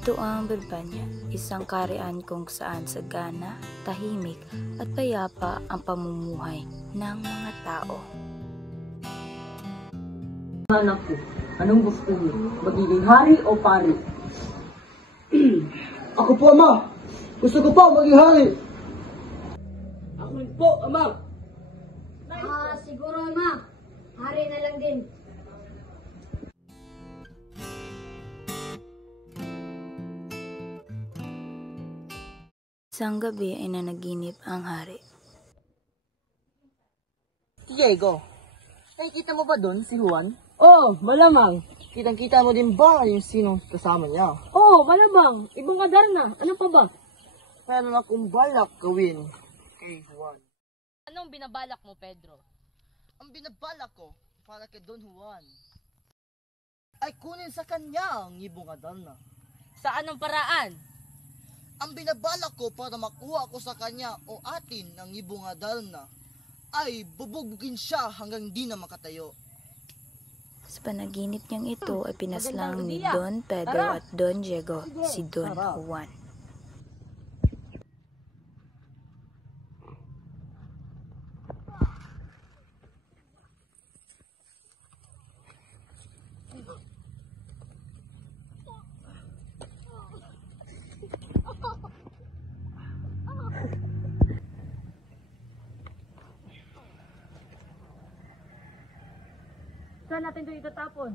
Ito ang Birmania, isang kaharian kung saan sagana, tahimik at payapa ang pamumuhay ng mga tao. Anak ko, anong gusto niyo? Magiging hari o pari? Ako po, Ama. Gusto ko po maging hari. Ako rin po, Ama. Siguro, Ama. Hari na lang din. Isang gabi ay nanaginip ang hari. Diego, nakikita mo ba doon si Juan? Oo, malamang. Kitang-kita mo din ba yung sinong kasama niya? Oo, malamang. Ibang Adarna. Ano pa ba? Meron akong balak gawin kay Juan. Anong binabalak mo, Pedro? Ang binabalak ko para kay Don Juan ay kunin sa kanya ang ibong Adarna. Sa anong paraan? Ang binabalak ko para makuha ko sa kanya o atin ang ibong Adarna ay bubugin siya hanggang di na makatayo. Sa panaginip niyang ito ay pinaslang ni Don Pedro at Don Diego si Don Juan. Saan natin ito itatapon?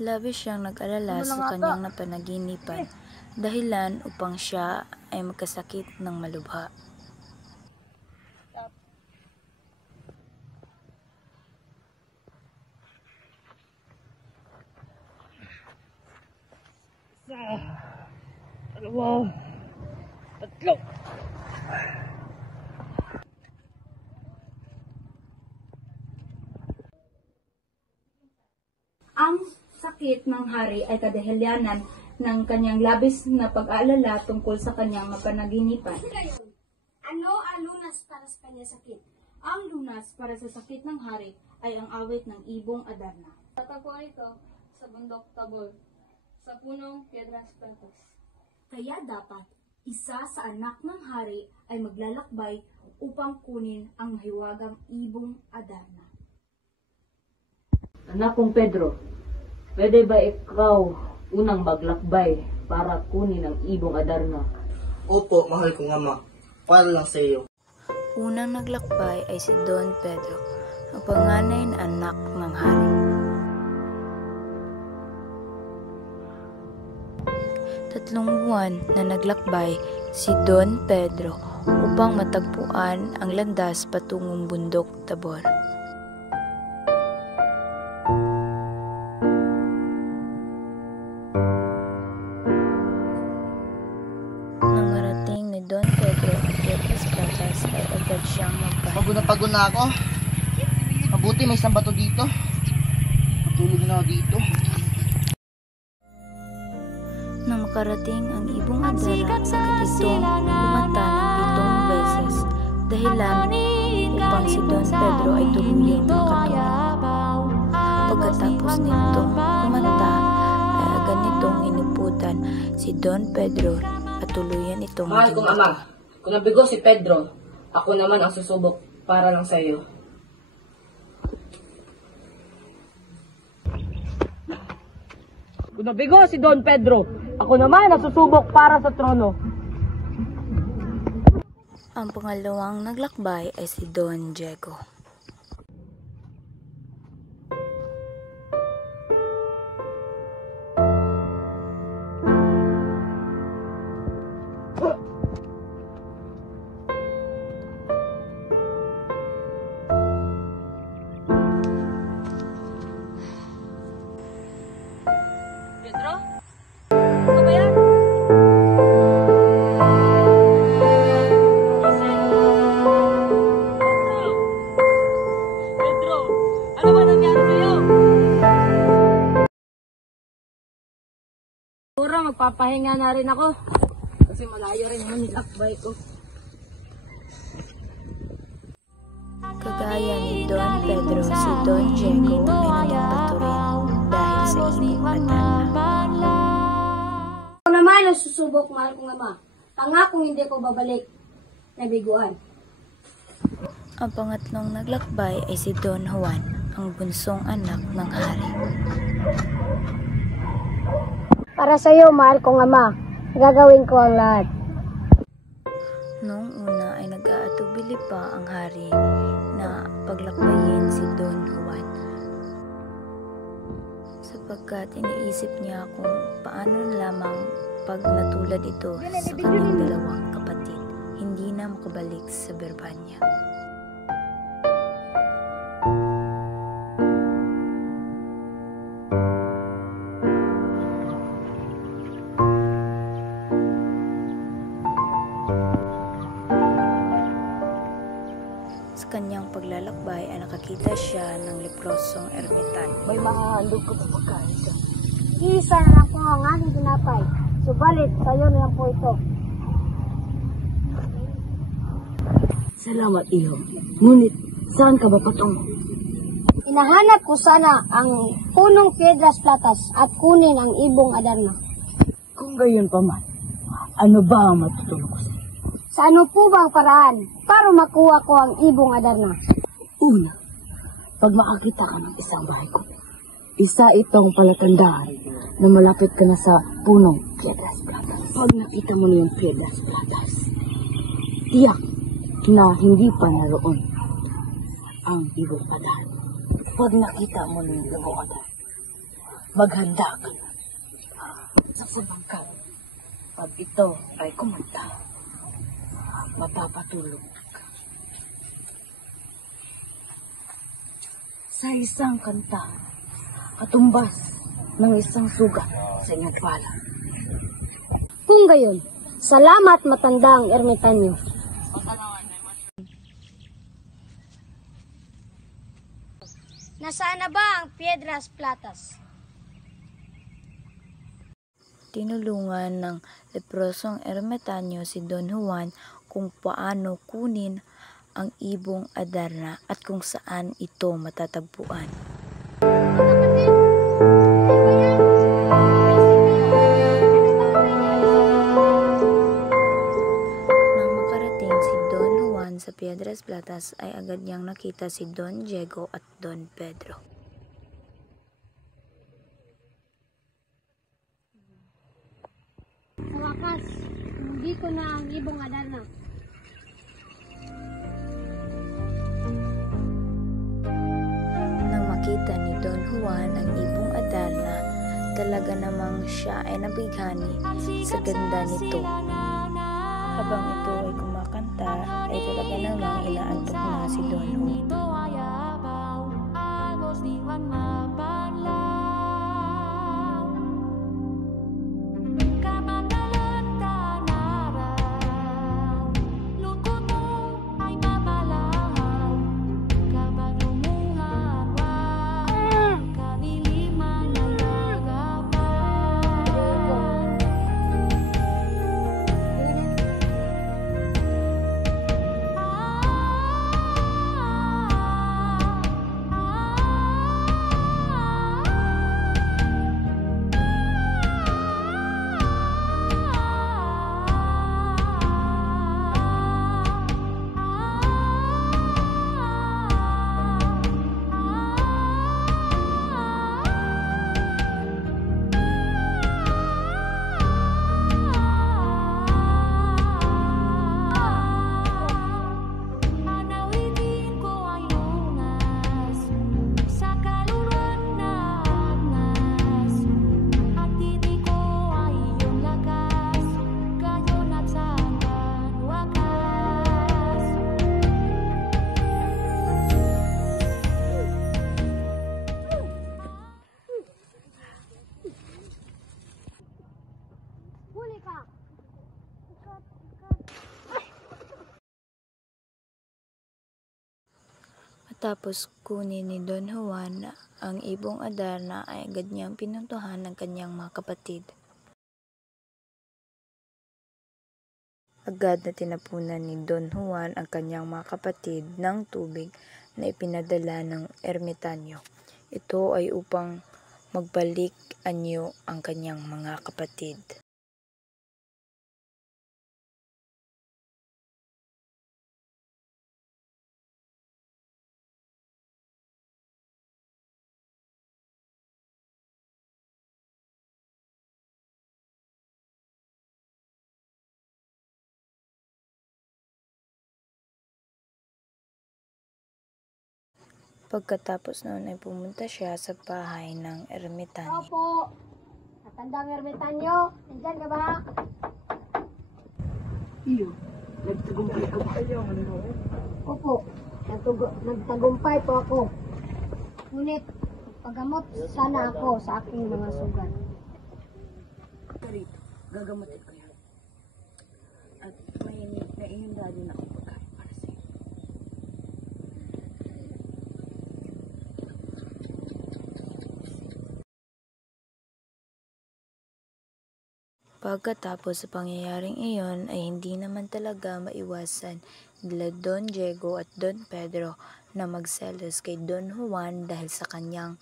Labis siyang nag-alala sa kanyang napanaginipan, dahilan upang siya ay magkasakit ng malubha. Dalawa, tatlo. Ang sakit ng hari ay kadahilanan ng kanyang labis na pag-aalala tungkol sa kanyang mapanaginipan. Ano ang lunas para sa kanya sakit? Ang lunas para sa sakit ng hari ay ang awit ng ibong Adarna. Tatagpuan ito sa bundok Tabor, sa punong Piedras Blancas. Kaya dapat isa sa anak ng hari ay maglalakbay upang kunin ang mahiwagang ibong Adarna. Anak kong Pedro, pwede ba ikaw unang maglakbay para kunin ang ibong Adarna? Opo, mahal kong ama. Para lang sa iyo. Unang naglakbay ay si Don Pedro, ang panganay na anak ng hari. Tatlong buwan na naglakbay si Don Pedro upang matagpuan ang landas patungong bundok Tabor. Nang marating ni Don Pedro ang Piedras Blancas ay agad siyang magpahinga. Pagod na ako. Mabuti may isang bato dito. Matulog na ako dito. Nang makarating ang ibong Adarna, agad itong kumanta ng 7 beses, dahilan upang si Don Pedro ay tuluyang makatulog. Pagkatapos nitong kumanta, ay agad nitong inuputan si Don Pedro at tuluyan itong Mahal kong ama, kung nabigo si Pedro, ako naman ang susubok para lang sa iyo. Kung nabigo si Don Pedro, ako naman ang susubok para sa trono. Ang pangalawang naglakbay ay si Don Diego. Pedro? Ano ba yan? Pedro, ano ba nangyari sa'yo? Siguro magpapahinga na rin ako. Kasi malayo rin naman nilakbay ko. Kagaya ni Don Pedro, si Don Diego ay naging bato rin dahil sa ibong Adarna. ka na susubok, mahal kong ama. Pangakong hindi ko babalik na biguan. Ang pangatlong naglakbay ay si Don Juan, ang bunsong anak ng hari. Para sa iyo, mahal kong ama, gagawin ko ang lahat. Noong una ay nag-aatubili pa ang hari na paglakbayin si Don Juan, sapagkat iniisip niya kung paano lamang pag natulad ito sa kanyang dalawang kapatid, hindi na makabalik sa Berbanya. Sa kanyang paglalakbay ay nakakita siya ng leprosong ermitan. May mga handog ko sa pagkain ka. Isa na po ang aking tinapay. Subalit, sayo na lang po ito. Salamat, iho. Ngunit, saan ka ba patungo? Hinahanap ko sana ang punong Piedras Platas at kunin ang ibong Adarna. Kung gayon pa man, ano ba ang matutulog ko sa'yo? Sa ano po bang paraan para makuha ko ang ibong Adarna? Una, pag makakita ka ng isang bahay ko, isa itong palatandaan na malapit ka na sa punong Piedras Platas. Pag nakita mo na yung Piedras Platas, tiyak na hindi pa naroon ang ibong Adarna. Pag nakita mo na yung ibong Adarna, maghanda ka na sa sabangkan. Pag ito ay kumanta, mapapatulog ka. Sa isang kanta, katumbas ng isang sugat sa inyong pala. Kung gayon, salamat matandang ermitanyo. Nasaan na ba ang Piedras Platas? Tinulungan ng leprosong ermitanyo si Don Juan kung paano kunin ang ibong Adarna at kung saan ito matatagpuan. Nang makarating si Don Juan sa Piedras Platas ay agad niyang nakita si Don Diego at Don Pedro. Sa wakas, hindi ko na ang ibong Adarna. Nang makita ni Don Juan ang ibong Adarna, talaga namang siya ay nabighani sa ganda nito. Habang ito ay kumakanta, ay talaga namang inaantok na si Don Juan. Matapos kunin ni Don Juan ang ibong Adarna ay agad niyang pinuntuhan ng kanyang mga kapatid. Agad na tinapunan ni Don Juan ang kanyang mga kapatid ng tubig na ipinadala ng ermitanyo. Ito ay upang magbalik anyo ang kanyang mga kapatid. Pagkatapos noon ay pumunta siya sa bahay ng ermitanyo. Opo. Matandang ermitanyo, nandyan ka ba? Iyo, nagtagumpay ka ba? Opo. Nagtagumpay po ako. Ngunit, pagamot sana ako sa aking mga sugat. Rito, gagamatin ko yan. At may nainanda din ako pagkain para sa'yo. Pagkatapos sa pangyayaring iyon ay hindi naman talaga maiwasan nila Don Diego at Don Pedro na magselos kay Don Juan dahil sa kanyang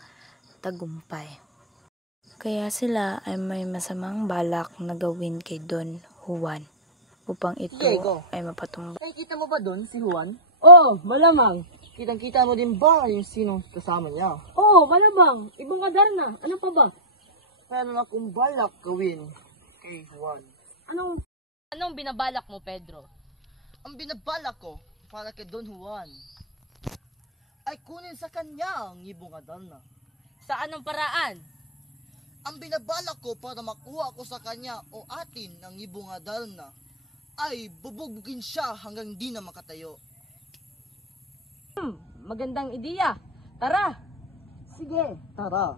tagumpay. Kaya sila ay may masamang balak na gawin kay Don Juan upang ito Diego, ay mapatumbas. nakikita mo ba doon si Juan? Oo, malamang. Kitang-kita mo din ba yung sinong kasama niya? Oo, malamang. Ibang Adarna. Ano pa ba? Meron akong balak gawin kay Juan. Anong binabalak mo, Pedro? Ang binabalak ko para kay Don Juan ay kunin sa kanya ang ibong Adarna. Sa anong paraan? Ang binabalak ko para makuha ko sa kanya o atin ang ibong Adarna ay bubugin siya hanggang di na makatayo. Magandang ideya. Tara! Sige, tara.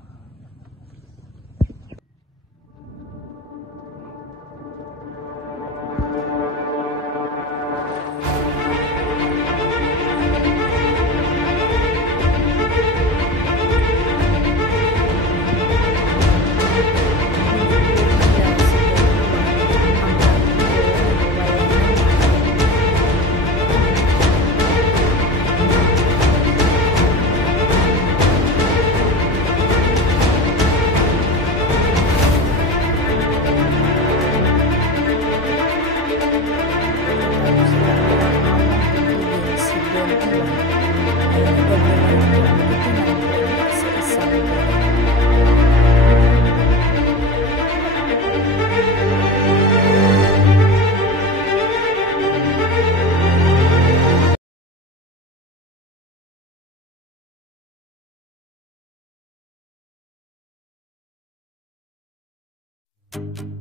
Thank you.